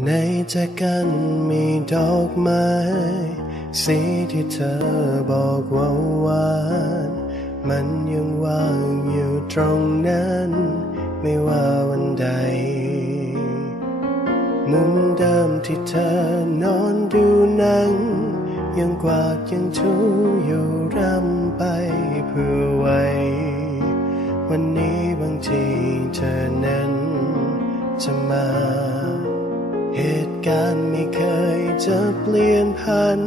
ในใจกันมีดอกไม้ สีที่เธอบอกว่าหวานมันยังวางอยู่ตรงนั้น ไม่ว่าวันใด มุมเดิมที่เธอนอนดูหนัง ยังกวาดยังถูอยู่ร่ำไปเพื่อไว้ วันนี้บางทีเธอนั้นจะมา เหตุการณ์ไม่เคยจะเปลี่ยนพัน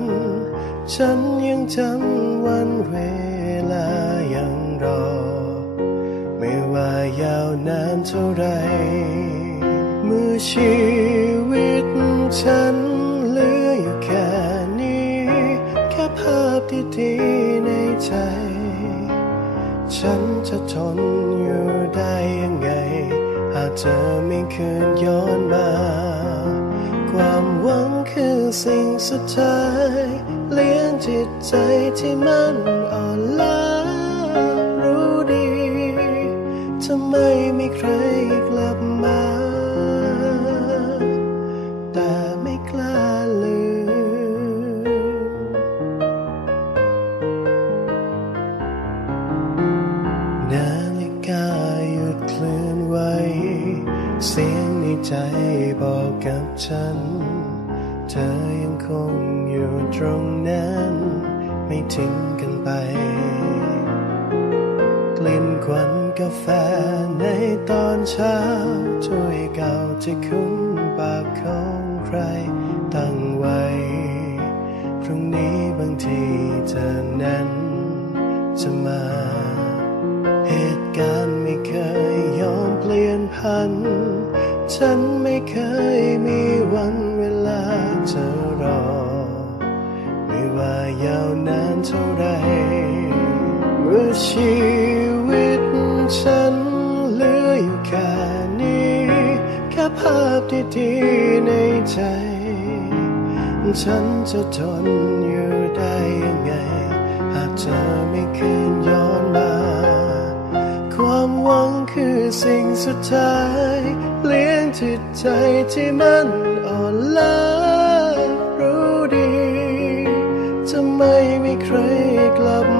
ฉันยังจำวันเวลายังรอ ไม่ว่ายาวนานเท่าไรเมื่อชีวิตฉันเหลืออยู่แค่นี้ แค่ภาพที่ดีๆในใจ ฉันจะทนอยู่ได้ยังไง หากเธอไม่คืนย้อนมา สิ่งสุดท้ายเลี้ยงจิตใจที่มันอ่อนล้ารู้ดีจะไม่มีใครกลับมา แต่ไม่กล้าลืม นาฬิกาหยุดเคลื่อนไหวเสียงในใจบอกกับฉัน เธอ คงอยู่ตรงนั้น ไม่ทิ้งกันไป กลิ่นควันกาแฟในตอนเช้าถ้วยเก่าที่คุ้นปากของใครตั้งไว้ พรุ่งนี้บางทีเธอนั้นจะมา เหตุการณ์ไม่เคยยอมเปลี่ยนพัน ฉันไม่เคยมีวันเวลาจะรอ ไม่ว่ายาวนานเท่าไรเมื่อชีวิตฉันเหลืออยู่แค่นี้แค่ภาพที่ดีๆในใจ ฉันจะทนอยู่ได้ยังไง คือสิ่งสุดท้าย เลี้ยงจิตใจที่มันอ่อนล้ารู้ดี จะไม่มีใครกลับ